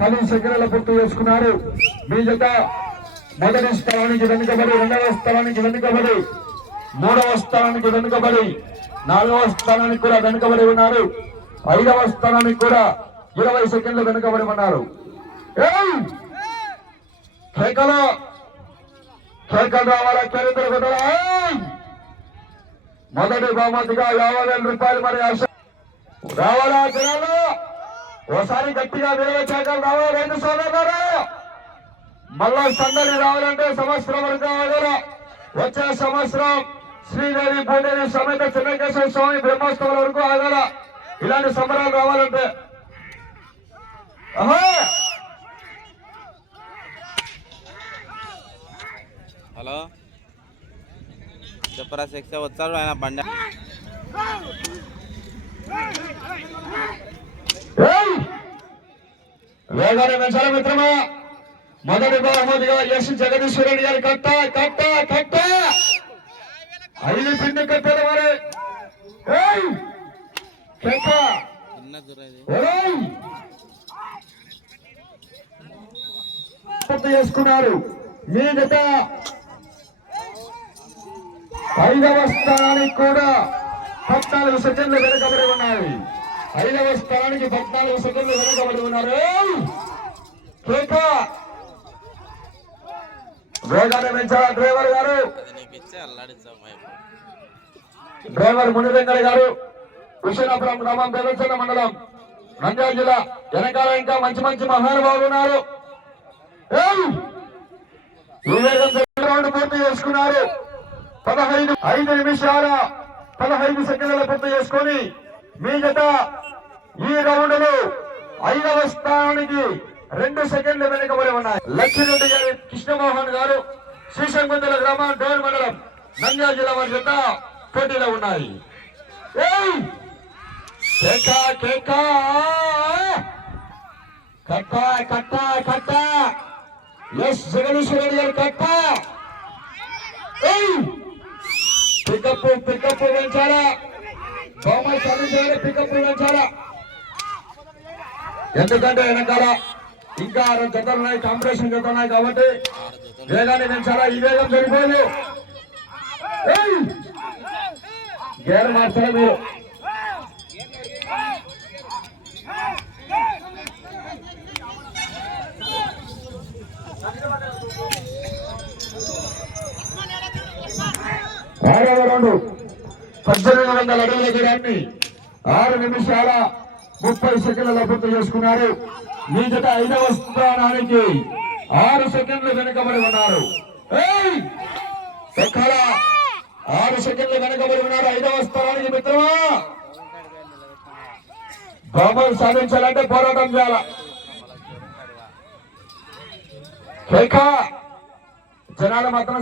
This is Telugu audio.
10 సెకండ్ల పూర్తి చేసుకున్నారు. మీ జత మొదటి స్థానానికి వెనుకబడి, రెండవ స్థానానికి వెనుకబడి, మూడవ స్థానానికి వెనుకబడి, నాలుగవ స్థానానికి కూడా వెనుకబడి ఉన్నారు. 5వ స్థానానికి కూడా 20 సెకండ్లు వెనుకబడి ఉన్నారు. కేకలు రావాలా? కేంద్ర మొదటి బహుమతిగా 50,000 రూపాయలు మరి రావాలా? జనాలు ఓసారి గట్టిగా 20 కేకలు రావాలి. 2 సోదరులు మళ్ళా సందడి రావాలంటే సంవత్సరం వరకు ఆగరా. వచ్చే సంవత్సరం శ్రీదేవి భూదేవి సమేత చెన్నకేశ్వర స్వామి బ్రహ్మోత్సవాల వరకు ఆగల. ఇలాంటి సంబరాలు రావాలంటే హలో చెప్పరా శిక్ష వచ్చారు ఆయన బండి వేగానే వెంచాల మిత్రమా. మొదటి బహుమతిగా ఎస్ జగదీశ్వర రెడ్డి గారి కట్ట 5 పిండి కట్టారు. మరి పూర్తి చేసుకున్నారు. మీ జత 5వ స్థానానికి కూడా 14 సెకండ్లు వెనుకబడి ఉన్నాయి. 5వ స్థానానికి 14 సెకండ్లు వెనుకబడి ఉన్నారు. వేగాన్ని పెంచాల డ్రైవర్ గారు, డ్రైవర్ మునివెంకట గారు, విశ్వనాపురం గ్రామం, బెదచర్ల మండలం, నంద్యాల జిల్లా. వెనకాల ఇంకా మంచి మంచి మహానుభావులు ఉన్నారు. ఈ వేగంతో రౌండ్ పూర్తి చేసుకున్నారు. 5 నిమిషాల 15 సెకండ్ల పూర్తి చేసుకొని మీ జత ఈ రౌండ్ లో 5వ స్థానానికి 2 సెకండ్లు వెనుకబడి ఉన్నాయి. లక్ష్మీరెడ్డి గారి కృష్ణమోహన్ గారు, శ్రీశంకుంతల గ్రామం, డోర్ మండలం, నంద్యాల జిల్లా వారి జత పోటీలో ఉన్నాయి. కట్ట ఎస్ జగదీశ్వర రెడ్డి గారి కట్ట. పికప్ పెంచాలా? బహుమతి సాధించాలి. పికప్ పెంచాలా? ఎందుకంటే వెనకాల ఇంకా 2 జతలు ఉన్నాయి, కాంపిటీషన్ జతలు ఉన్నాయి కాబట్టి వేగాన్ని పెంచాలా. ఈ వేగం సరిపోదు. గేర్ మార్చారా మీరు? ఆరవ రౌండ్ 1800 అడుగుల దూరాన్ని 6 నిమిషాల 30 సెకండ్ల పూర్తి చేసుకున్నారు. మీ జత 5వ స్థానానికి 6 సెకండ్లు వెనుకబడి ఉన్నారు. 6 సెకండ్లు వెనుకబడి ఉన్నారు. 5వ స్థానానికి మిత్రమా బహుమతి సాధించాలంటే పోరాటం చేయాల. జనాలు మాత్రం